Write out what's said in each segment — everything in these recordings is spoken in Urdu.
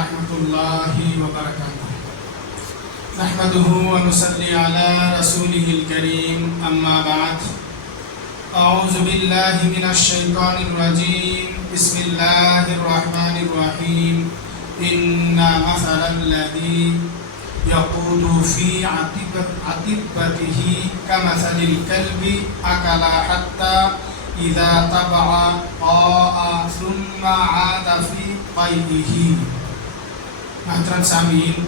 ورحمۃ اللہ وبرکاتہ۔ نحمده ونصلي على رسوله الكريم اما بعد اعوذ باللہ من الشیطان الرجیم بسم اللہ الرحمن الرحیم ان مثل الذی یقود فی عتبته كمثل الكلب اکل حتى اذا طبع قاء ثم عاد في قیئه۔ محترم سامعین،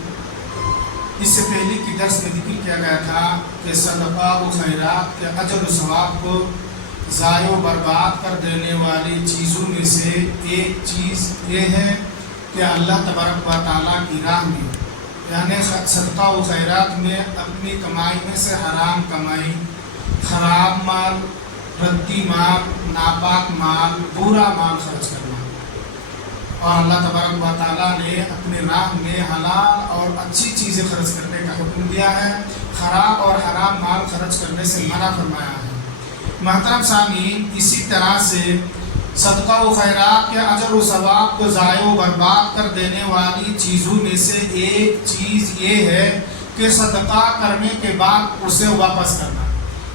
اس سے پہلے کی درس میں ذکر کیا گیا تھا کہ صدقہ و خیرات کے اجر و ثواب کو ضائع و برباد کر دینے والی چیزوں میں سے ایک چیز یہ ہے کہ اللہ تبارک و تعالیٰ کی راہ میں، یعنی صدقہ و خیرات میں اپنی کمائی میں سے حرام کمائی، خراب مال، ردی مال، ناپاک مال، برا مال خرچ کرنا۔ اور اللہ تبارک و تعالیٰ نے اپنے راہ میں حلال اور اچھی چیزیں خرچ کرنے کا حکم دیا ہے، خراب اور حرام مال خرچ کرنے سے منع فرمایا ہے۔ محترم سامعین، اسی طرح سے صدقہ و خیرات کے اجر و ثواب کو ضائع و برباد کر دینے والی چیزوں میں سے ایک چیز یہ ہے کہ صدقہ کرنے کے بعد اسے واپس کرنا،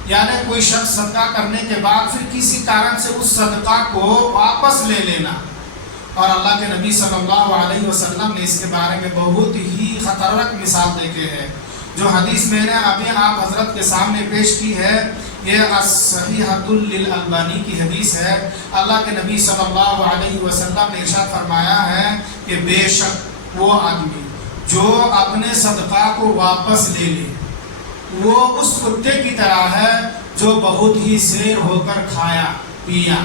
یعنی کوئی شخص صدقہ کرنے کے بعد پھر کسی کارن سے اس صدقہ کو واپس لے لینا۔ اور اللہ کے نبی صلی اللہ علیہ وسلم نے اس کے بارے میں بہت ہی خطرناک مثال دیکھے ہیں۔ جو حدیث میں نے ابھی آپ حضرت کے سامنے پیش کی ہے، یہ الصحیحۃ للالبانی کی حدیث ہے۔ اللہ کے نبی صلی اللہ علیہ وسلم نے ارشاد فرمایا ہے کہ بے شک وہ آدمی جو اپنے صدقہ کو واپس لے لے، وہ اس کتے کی طرح ہے جو بہت ہی سیر ہو کر کھایا پیا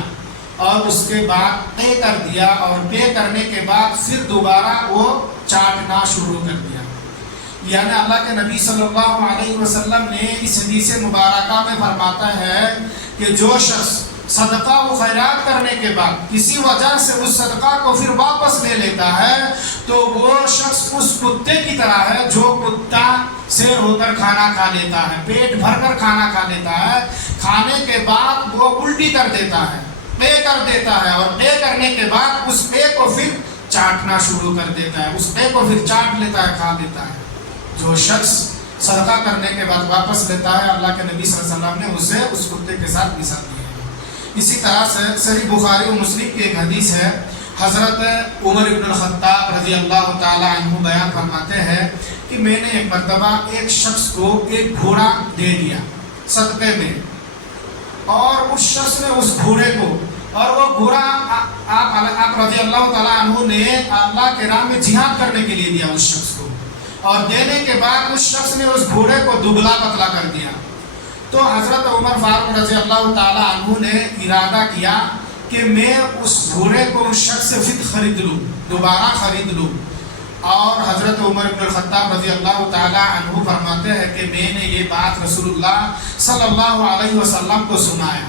اور اس کے بعد پے کر دیا، اور پے کرنے کے بعد پھر دوبارہ وہ چاٹنا شروع کر دیا۔ یعنی اللہ کے نبی صلی اللہ علیہ وسلم نے اس حدیث مبارکہ میں فرماتا ہے کہ جو شخص صدقہ و خیرات کرنے کے بعد کسی وجہ سے اس صدقہ کو پھر واپس لے لیتا ہے تو وہ شخص اس کتے کی طرح ہے جو کتا سیر ہو کر کھانا کھا لیتا ہے، پیٹ بھر کر کھانا کھا لیتا ہے، کھانے کے بعد وہ الٹی کر دیتا ہے، پے کر دیتا ہے، اور پے کرنے کے بعد اس پے کو پھر چاٹنا شروع کر دیتا ہے، اس پے کو پھر چاٹ لیتا ہے، کھا لیتا ہے۔ جو شخص صدقہ کرنے کے بعد واپس لیتا ہے، اللہ کے نبی صلی اللہ علیہ وسلم نے اسے اس کتے کے ساتھ مثال دی ہے۔ اسی طرح سے صحیح بخاری و مسلم کی ایک حدیث ہے، حضرت عمر بن الخطاب رضی اللہ تعالی عنہ بیان فرماتے ہیں کہ میں نے ایک مرتبہ ایک شخص کو ایک گھوڑا دے دیا صدقے میں، اور اس شخص نے اس گھوڑے کو، اور وہ گھوڑا آپ رضی اللہ تعالیٰ عنہ نے اللہ کے راہ میں جہاد کرنے کے لیے دیا اس شخص کو، اور دینے کے بعد اس شخص نے اس گھوڑے کو دبلا پتلا کر دیا۔ تو حضرت عمر فاروق رضی اللہ تعالیٰ عنہ نے ارادہ کیا کہ میں اس گھوڑے کو اس شخص سے پھر خرید لوں، دوبارہ خرید لوں۔ اور حضرت عمر بن الخطاب رضی اللہ تعالیٰ عنہ فرماتے ہیں کہ میں نے یہ بات رسول اللہ صلی اللہ علیہ وسلم کو سنایا۔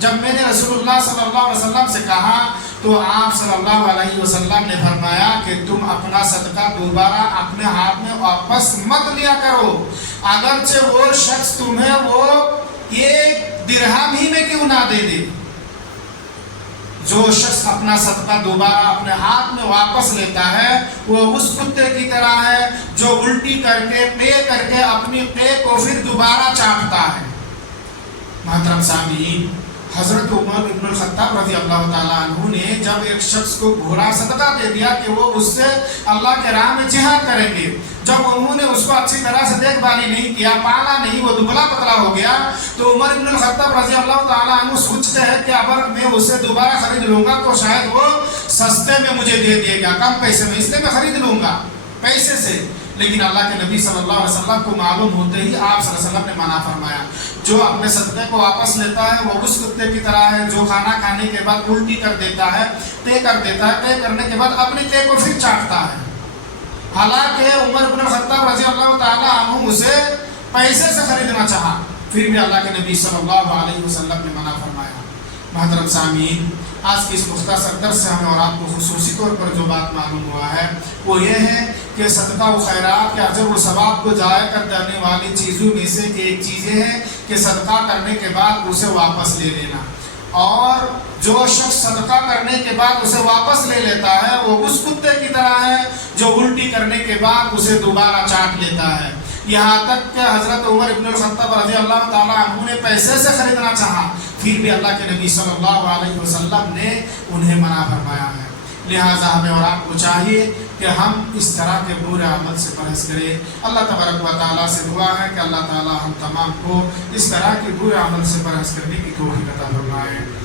جب میں نے رسول اللہ صلی اللہ علیہ وسلم سے کہا تو آپ صلی اللہ علیہ وسلم نے فرمایا کہ تم اپنا صدقہ دوبارہ اپنے ہاتھ میں واپس مت لیا کرو، اگرچہ وہ شخص تمہیں وہ ایک درہم ہی میں کیوں نہ دے دے۔ جو شخص اپنا صدقہ دوبارہ اپنے ہاتھ میں واپس لیتا ہے وہ اس کتے کی طرح ہے جو الٹی کر کے پے کر کے اپنی پے کو پھر دوبارہ چاٹتا ہے۔ محترم سامعین، حضرت عمر بن الخطاب رضی اللہ تعالیٰ عنہ نے جب ایک شخص کو گھوڑا صدقہ دے دیا کہ وہ اس سے اللہ کے راہ میں جہاد کریں گے، جب انہوں نے اس کو اچھی طرح سے دیکھ بھالی نہیں کیا، پالا نہیں، وہ دبلا پتلا ہو گیا، تو عمر بن الخطاب رضی اللہ تعالیٰ عنہ سوچتے ہیں کہ اگر میں اسے دوبارہ خرید لوں گا تو شاید وہ سستے میں مجھے دے دے گا، کم پیسے میں، اس لیے میں خرید لوں گا پیسے سے۔ لیکن اللہ کے نبی صلی اللہ علیہ وسلم کو معلوم ہوتے ہی آپ صلی اللہ علیہ وسلم نے منع فرمایا، جو اپنے صدقے کو واپس لیتا ہے وہ اس کتے کی طرح ہے جو کھانا کھانے کے بعد الٹی کر دیتا ہے، پے کر دیتا ہے، پے کرنے کے بعد اپنے پے کو پھر چاٹتا ہے۔ حالانکہ عمر بن الخطاب رضی اللہ تعالیٰ عنہ اسے پیسے سے خریدنا چاہا، پھر بھی اللہ کے نبی صلی اللہ علیہ وسلم نے منع فرمایا۔ محترم سامعین، آج کی اس مختصر درس سے ہمیں اور آپ کو خصوصی طور پر جو بات معلوم ہوا ہے وہ یہ ہے کہ صدقہ و خیرات کے اجر و ثواب کو ضائع کر دینے والی چیزوں میں سے ایک چیز یہ ہے کہ صدقہ کرنے کے بعد اسے واپس لے لینا، اور جو شخص صدقہ کرنے کے بعد اسے واپس لے لیتا ہے وہ اس کتے کی طرح ہے جو الٹی کرنے کے بعد اسے دوبارہ چاٹ لیتا ہے۔ یہاں تک کہ حضرت عمر بن الخطاب رضی اللہ تعالیٰ عنہ نے پیسے سے خریدنا چاہا، پھر بھی اللہ کے نبی صلی اللہ علیہ وسلم نے انہیں منع فرمایا ہے۔ لہٰذا ہمیں اور آپ کو چاہیے کہ ہم اس طرح کے برے عمل سے پرہیز کریں۔ اللہ تبارک و تعالیٰ سے دعا ہے کہ اللہ تعالیٰ ہم تمام کو اس طرح کے برے عمل سے پرہیز کرنے کی توفیق عطا فرمائے۔